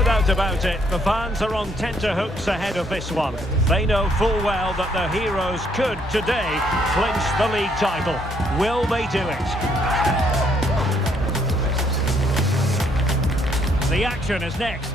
No doubt about it, the fans are on tenterhooks ahead of this one. They know full well that their heroes could, today, clinch the league title. Will they do it? The action is next.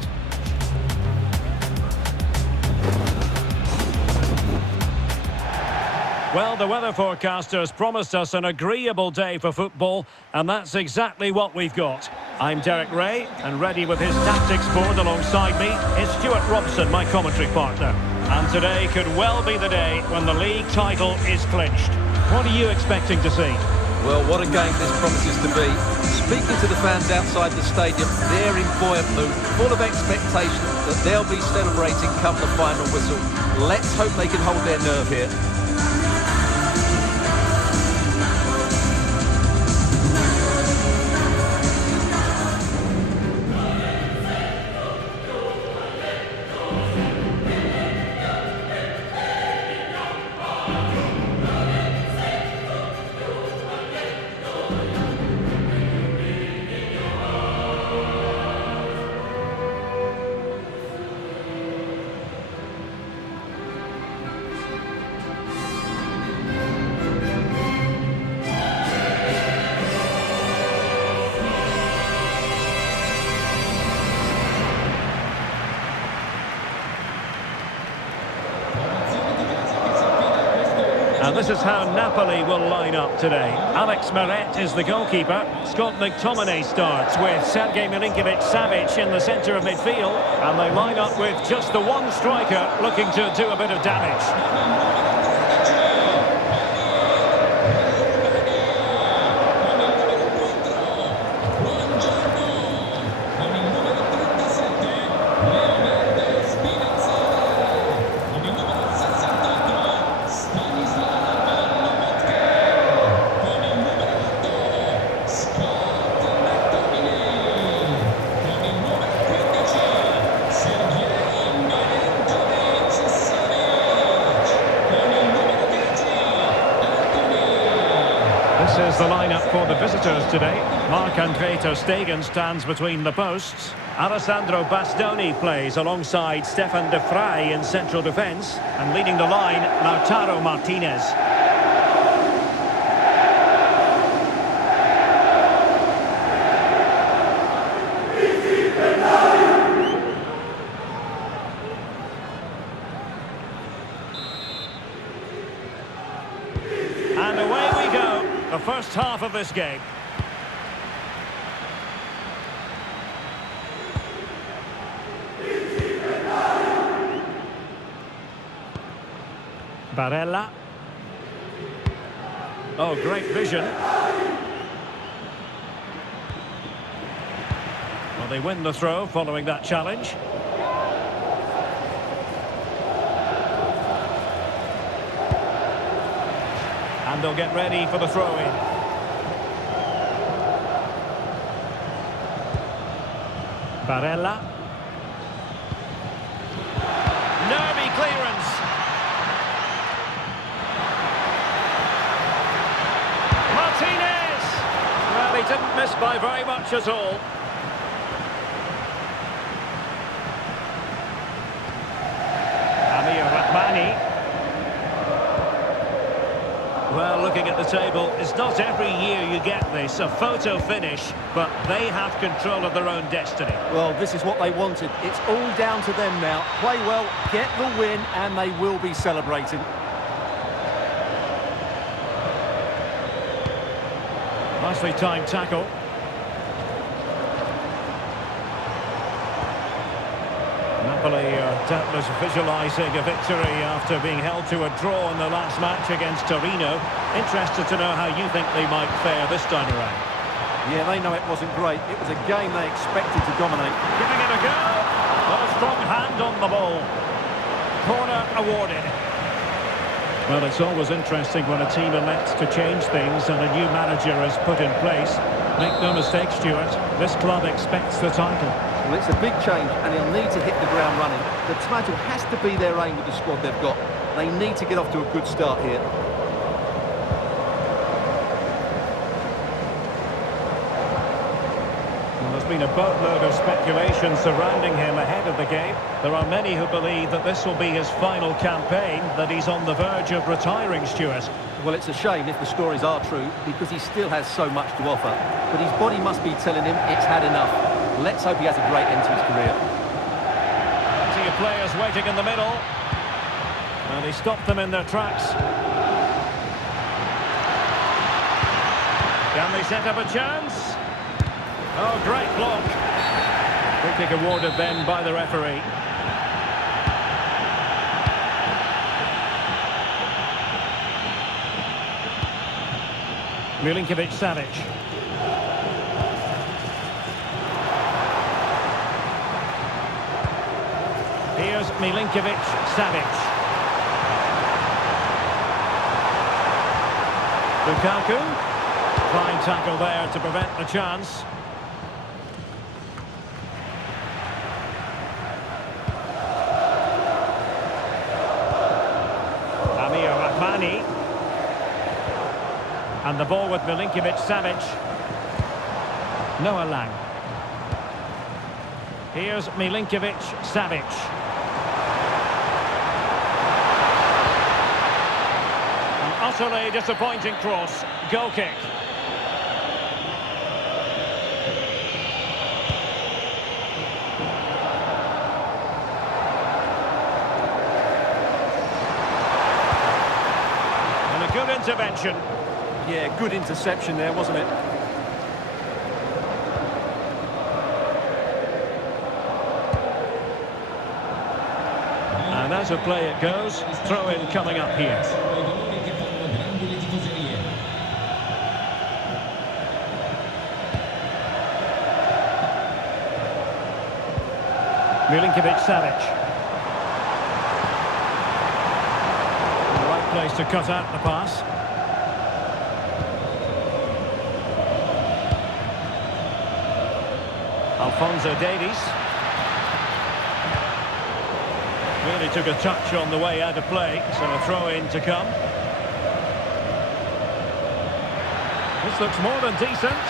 Well, the weather forecasters promised us an agreeable day for football, and that's exactly what we've got. I'm Derek Ray, and ready with his tactics board alongside me is Stuart Robson, my commentary partner. And today could well be the day when the league title is clinched. What are you expecting to see? Well, what a game this promises to be. Speaking to the fans outside the stadium, they're in buoyant mood, full of expectation that they'll be celebrating come the final whistle. Let's hope they can hold their nerve here. And this is how Napoli will line up today. Alex Meret is the goalkeeper. Scott McTominay starts with Sergej Milinkovic-Savic in the centre of midfield. And they line up with just the one striker looking to do a bit of damage. This is the lineup for the visitors today. Marc-Andre ter Stegen stands between the posts. Alessandro Bastoni plays alongside Stefan de Vrij in central defence. And leading the line, Lautaro Martinez. And away we go. The first half of this game. Barella. Oh, great vision. Well, they win the throw following that challenge. And they'll get ready for the throw-in. Barella. Nervy clearance. Martinez! Well, he didn't miss by very much at all. Amir Rahmani. Well, looking at the table, it's not every year you get this, a photo finish, but they have control of their own destiny. Well, this is what they wanted. It's all down to them now. Play well, get the win, and they will be celebrating. Nicely timed tackle. Napoli are doubtless visualising a victory after being held to a draw in the last match against Torino. Interested to know how you think they might fare this time around. Yeah, they know it wasn't great. It was a game they expected to dominate. Giving it a go. Well, a strong hand on the ball. Corner awarded. Well, it's always interesting when a team elects to change things and a new manager is put in place. Make no mistake, Stuart, this club expects the title. Well, it's a big change and he'll need to hit the ground running. The title has to be their aim with the squad they've got. They need to get off to a good start here. Well, there's been a boatload of speculation surrounding him ahead of the game. There are many who believe that this will be his final campaign, that he's on the verge of retiring, Stuart. Well, it's a shame if the stories are true, because he still has so much to offer. But his body must be telling him it's had enough. Let's hope he has a great end to his career. See players waiting in the middle. And he stopped them in their tracks. Can they set up a chance? Oh, great block. Free kick awarded then by the referee. Milinkovic-Savic. Here's Milinkovic-Savic. Lukaku. Fine tackle there to prevent the chance. Amir Rahmani. And the ball with Milinkovic-Savic. Noah Lang. Here's Milinkovic-Savic. An utterly disappointing cross. Goal kick. And a good intervention. Yeah, good interception there, wasn't it? And as a play it goes, throw-in coming up here. Milinkovic-Savic. The right place to cut out the pass. Alphonso Davies. Really took a touch on the way out of play, so a throw-in to come. This looks more than decent.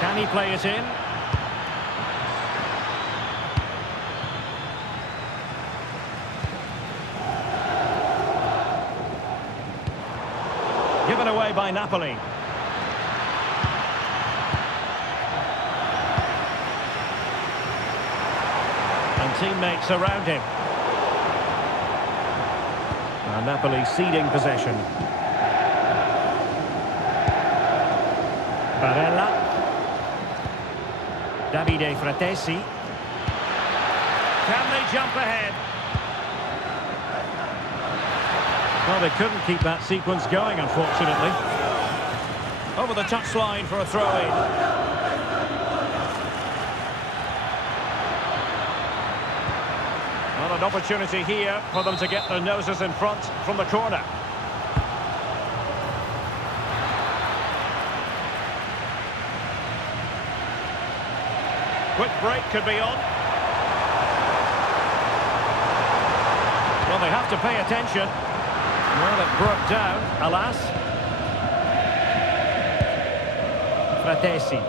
Can he play it in? Given away by Napoli. And teammates around him. And Napoli ceding possession. Barella. Davide Fratesi. Can they jump ahead? Well, they couldn't keep that sequence going, unfortunately. Over the touchline for a throw-in. Well, an opportunity here for them to get their noses in front from the corner. Quick break could be on. Well, they have to pay attention. Well, it broke down, alas. Fratesi.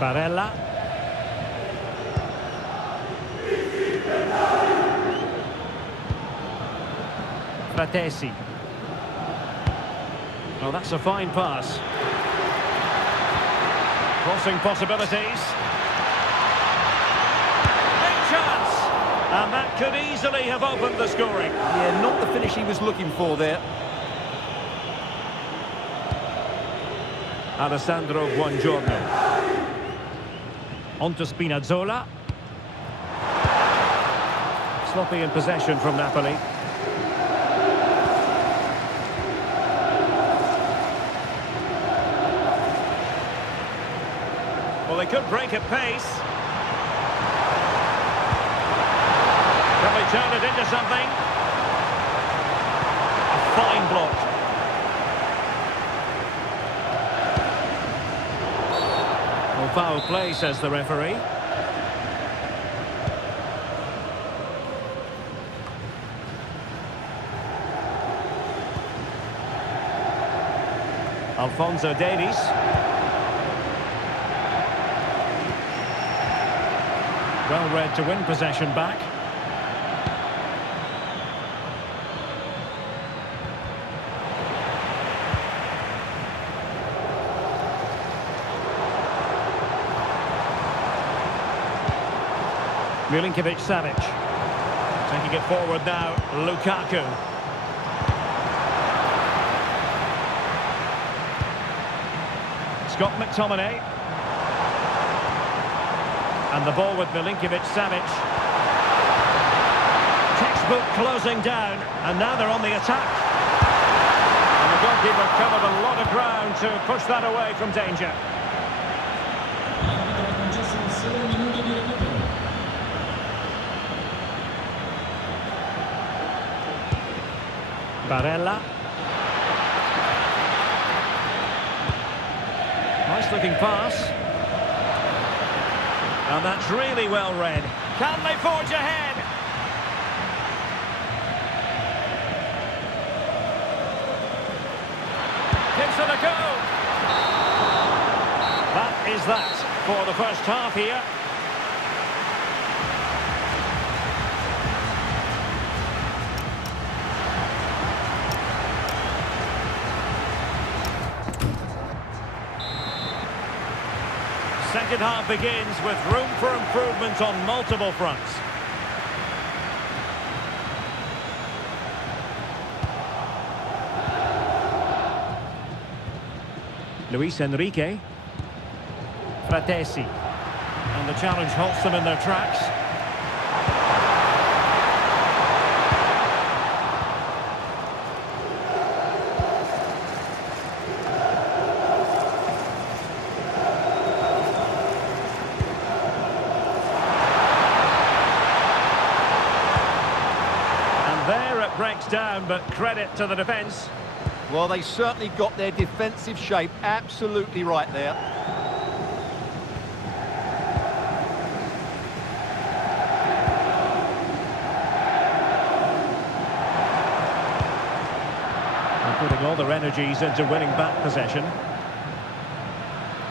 Barella. Fratesi. Well, that's a fine pass. Crossing possibilities. And that could easily have opened the scoring. Yeah, not the finish he was looking for there. Alessandro Buongiorno. On to Spinazzola. Sloppy in possession from Napoli. Well, they could break at pace. Can they turn it into something? A fine block. Well, foul play, says the referee. Alphonso Davies. Well read to win possession back. Milinkovic-Savic. Taking it forward now, Lukaku. Scott McTominay. And the ball with Milinkovic-Savic. Textbook closing down, and now they're on the attack. And the goalkeeper covered a lot of ground to push that away from danger. Barella. Nice looking pass. And that's really well read. Can they forge ahead? Gives it a go. That is that for the first half here. Second half begins with room for improvement on multiple fronts. Luis Enrique. Fratesi. And the challenge halts them in their tracks. There it breaks down, but credit to the defence. Well, they certainly got their defensive shape absolutely right there. They're putting all their energies into winning back possession.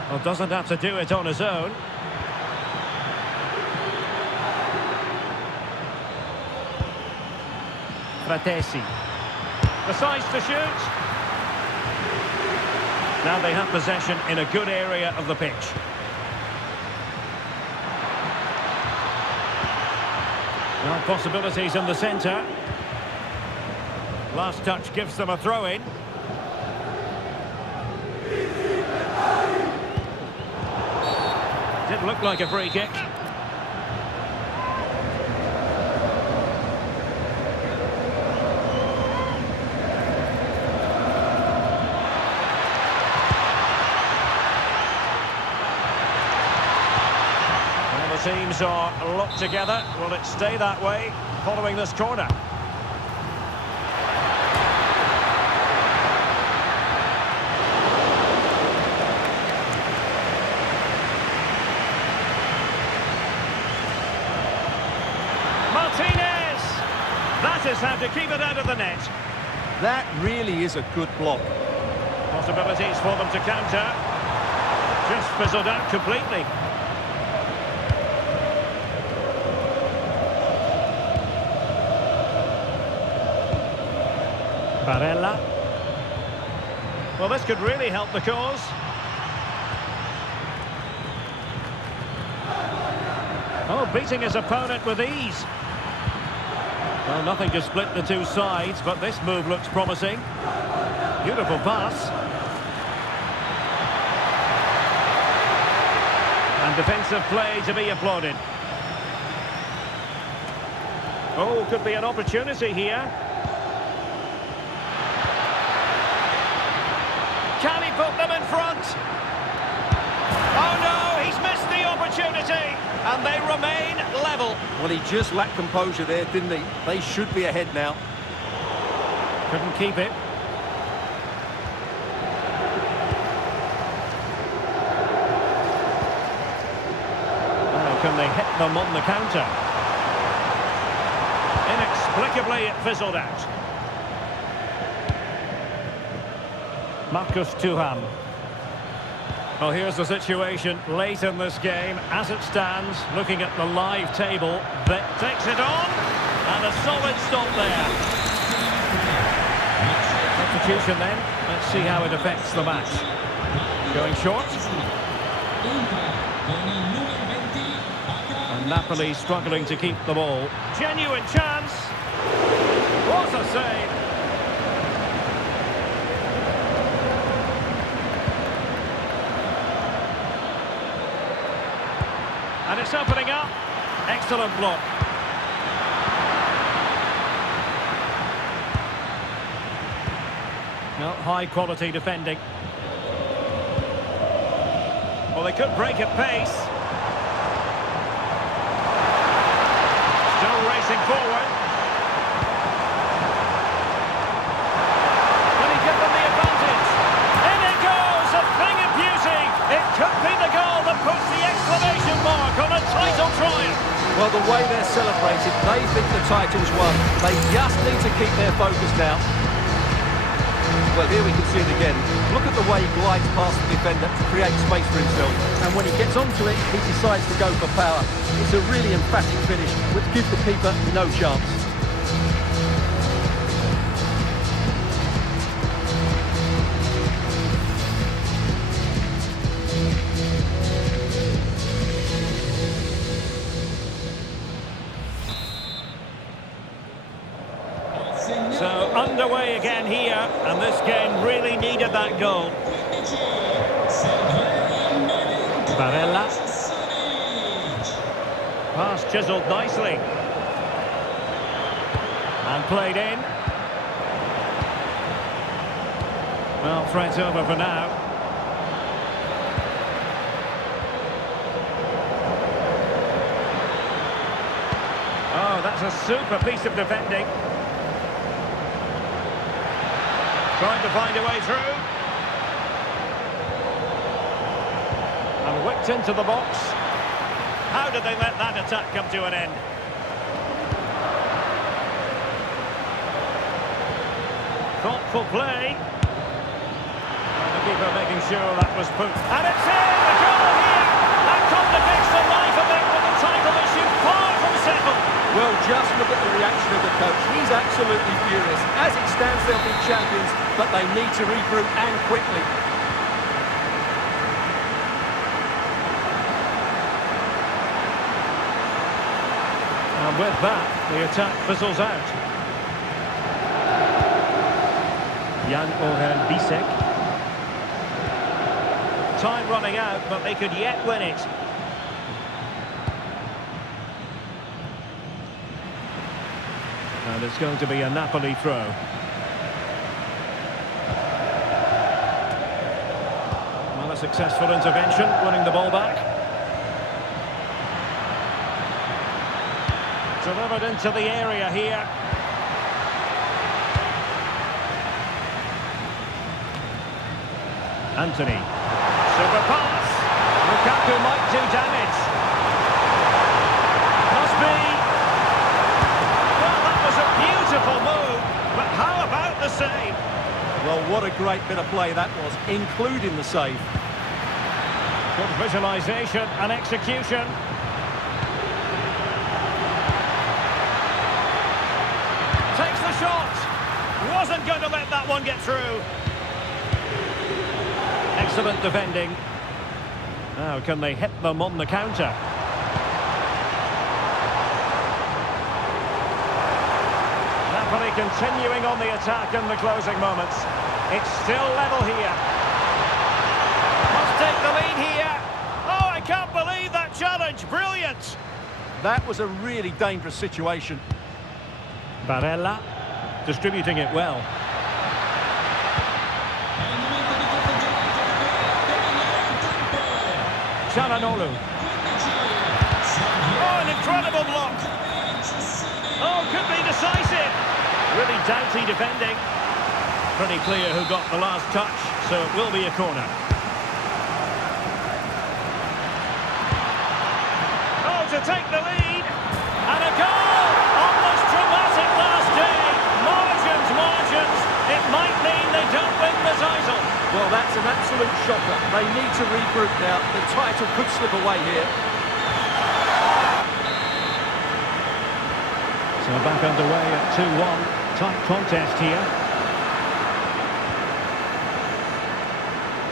Well, doesn't have to do it on his own. Fratesi. Decides to shoot. Now they have possession in a good area of the pitch. Now possibilities in the centre. Last touch gives them a throw-in. Did look like a free kick. Teams are locked together. Will it stay that way following this corner? Martinez! That is how to keep it out of the net. That really is a good block. Possibilities for them to counter. Just fizzled out completely. Barella. Well, this could really help the cause. Oh, beating his opponent with ease. Well, nothing to split the two sides, but this move looks promising. Beautiful pass. And defensive play to be applauded. Oh, could be an opportunity here. Can he put them in front? Oh no, he's missed the opportunity, and they remain level. Well, he just lacked composure there, didn't he? They should be ahead now. Couldn't keep it. Oh, can they hit them on the counter? Inexplicably, it fizzled out. Marcus Thuram. Well, here's the situation late in this game. As it stands, looking at the live table, that takes it on, and a solid stop there. Substitution then. Let's see how it affects the match. Going short. And Napoli struggling to keep the ball. Genuine chance. What a save. And it's opening up. Excellent block. No, high quality defending. Well, they could break at pace. Still racing forward. Can he give them the advantage? In it goes, a thing of beauty. It could be the goal that puts the exclamation mark on a title triumph. Well, the way they're celebrated, they think the title's won. They just need to keep their focus now. Well, here we can see it again. Look at the way he glides past the defender to create space for himself. And when he gets onto it, he decides to go for power. It's a really emphatic finish, which gives the keeper no chance. So underway again here, and this game really needed that goal. Barella. Pass chiselled nicely. And played in. Well, threat's over for now. Oh, that's a super piece of defending. Trying to find a way through. And whipped into the box. How did they let that attack come to an end? Thoughtful play. And the keeper making sure that was put. And it's in! The goal here! That complicates the life of it with the title issue far from settled. Well, just look at the reaction of the coach. He's absolutely furious. As it stands, they'll be champions, but they need to regroup and quickly. And with that, the attack fizzles out. Jan Oren Bisek. Time running out, but they could yet win it. And it's going to be a Napoli throw. Well, a successful intervention, winning the ball back. Delivered into the area here. Anthony. Super pass. Lukaku might do damage. Must be. Well, that was a beautiful move, but how about the save? Well, what a great bit of play that was, including the save. Good visualisation and execution. Takes the shot. Wasn't going to let that one get through. Excellent defending. Now, can they hit them on the counter? Napoli continuing on the attack in the closing moments. It's still level here. Must take the lead here. Oh, I can't believe that challenge. Brilliant. That was a really dangerous situation. Barella distributing it well. Çalhanoğlu. Oh, an incredible block. Oh, could be decisive. Really doughty defending. Pretty clear who got the last touch, so it will be a corner. Oh, to take the lead. And a goal on this dramatic last day. Margins. It might mean they don't win the title. Well, that's an absolute shocker. They need to regroup now. The title could slip away here. So back underway at 2-1. Tight contest here.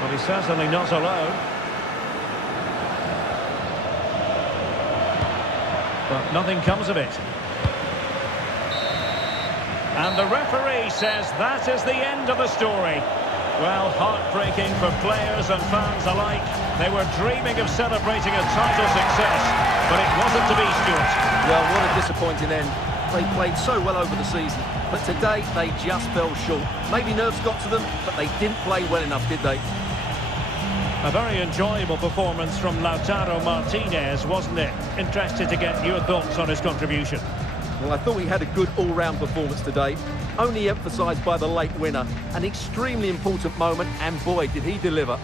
Well, he's certainly not alone. But nothing comes of it. And the referee says that is the end of the story. Well, heartbreaking for players and fans alike. They were dreaming of celebrating a title success, but it wasn't to be, Stuart. Well, what a disappointing end. They played so well over the season, but today they just fell short. Maybe nerves got to them, but they didn't play well enough, did they? A very enjoyable performance from Lautaro Martinez, wasn't it? Interested to get your thoughts on his contribution. Well, I thought he had a good all-round performance today, only emphasised by the late winner. An extremely important moment, and boy, did he deliver.